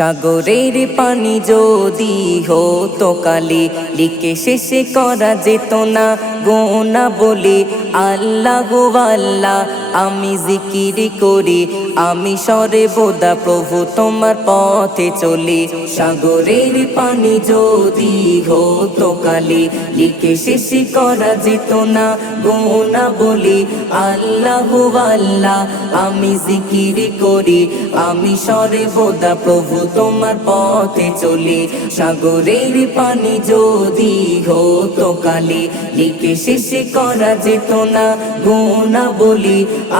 সাগরের পানি যদি হতো কালি, লিখে শেষে করা যেত না গোনা বলি। আল্লাহ গো আল্লাহ আমি জিকির করি, আমি সরে বোদা প্রভু তোমার পথে চলি। সাগরের পানি যদি হতো কালি, লিখে শেষে করা যেত না গোনা বলি। আল্লাহ গো আল্লাহ আমি জিকির করি, আমি সরে বোদা প্রভু তোমার পথে চলি। সাগরের পানি যদি হতো কালি, লিখে শেষে করা যেত না গোনা বলি।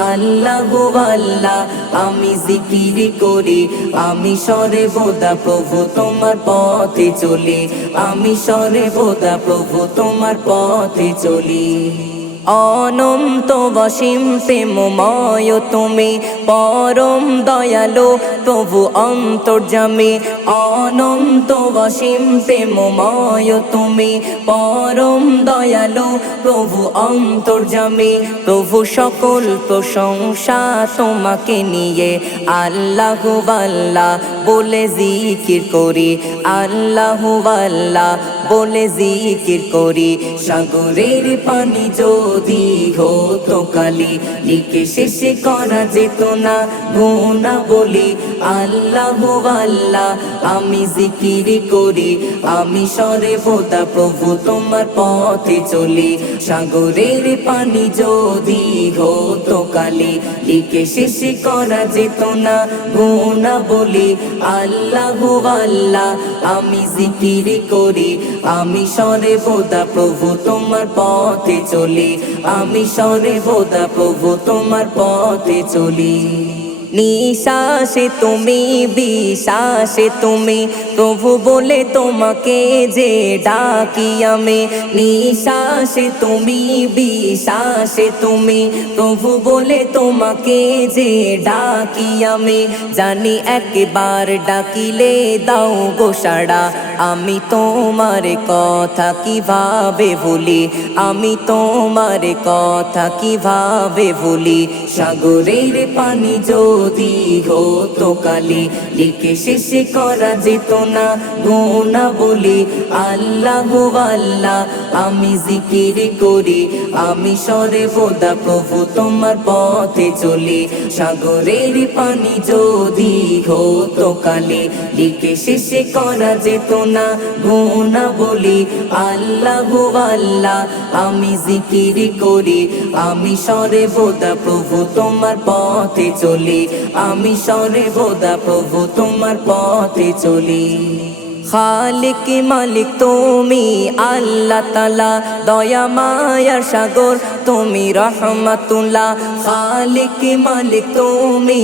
আল্লাহ গো আল্লাহ আমি জিকির করি, আমি সরে বোদা প্রভু তোমার পথে চলি। আমি সরে বোদা প্রভু তোমার পথে চলি। অনন্ত বসিম প্রেমময় তুমি, পরম দয়ালু প্রভু অন্তর্যামী। অনন্ত বসিম প্রেমময় তুমি, পরম দয়ালু প্রভু অন্তর্যামী। প্রভু সকল প্রশংসা তোমাকে নিয়ে, আল্লাহ আল্লাহ বলে জিকির করি। আল্লাহ আল্লাহ বলে জিকির করি। সাগরের পানি যদি হতো কালি, লিখে শেষে করা যেত না গোনা বলি। আল্লাহ আল্লাহ আমি জিকির করি, আমি সরে বোদা প্রভু তোমার পথে চলি। সাগরের পানি যদি হতো কালি, লিখে শেষে করা যেত না গোনা বলি। আল্লাহ আল্লাহ আমি জিকির করি, আমি সরে বোদা প্রভু তোমার পথে চলি। আমি সরে বোদা প্রভু তোমার পথে চলি। নিঃশ্বাসে তুমি বিশ্বাসে তুমি, প্রভু বলে তোমাকে যে ডাকি আমি। নিঃশ্বাসে তুমি বিশ্বাসে তুমি, প্রভু বলে তোমাকে যে ডাকি আমি। জানি একবার ডাকিলে দাও গো সাড়া, আমি তোমার কথা কিভাবে ভুলি। আমি তোমার কথা কিভাবে ভুলি। সাগরের পানি যদি হতো কালি, লিখে শেষে করা যেত না গোনা বলি। আল্লাহ আল্লাহ আমি জিকির করি, আমি সরে বোদা প্রভু তোমার পথে চলি। সাগরের পানি যদি হতো কালি, লিখে শেষে করা যেত না গোনা বলি। আল্লাহ আল্লাহ আমি জিকির করি, আমি সরে বোদা প্রভু তোমার পথে চলি। আমি সরে বোদা প্রভু তোমার পথে চলি। খালিক মালিক তুমি আল্লাহ তাআলা, দয়া মায়ার সাগর তুমি রহমাতুল্লাহ। খালিক মালিক তুমি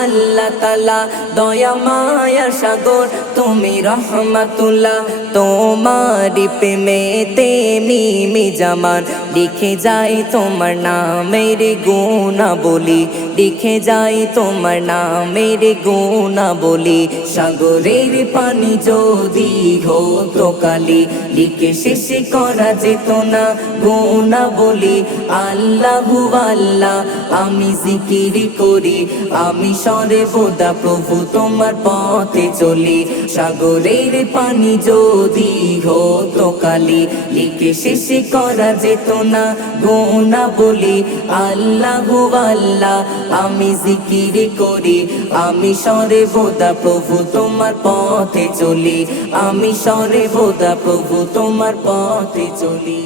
আল্লাহ তাআলা, দয়া মায়ার সাগর তুমি রহমাতুল্লাহ। তোমারি প্রেমেতে মিমি জামান, লিখে যাই তোমার নামের গুণা বলি। লিখে যাই তোমার নামের গুণা বলি। সাগরের পানি যদি হতো কালি, লিখে শেষে করা যেত না গোনা বলি। আল্লাহ আল্লাহ আমি জিকির করি, আমি সরে বোদা প্রভু তোমার পথে চলি। সাগরের পানি যদি হতো কালি, লিখে শেষে করা যেত না গোনা বলি। আল্লাহ আল্লাহ আমি জিকির করি, আমি সরে বোদা প্রভু তোমার পথে চলি। আমি সরে বোদা প্রভু তোমার পথে চলি।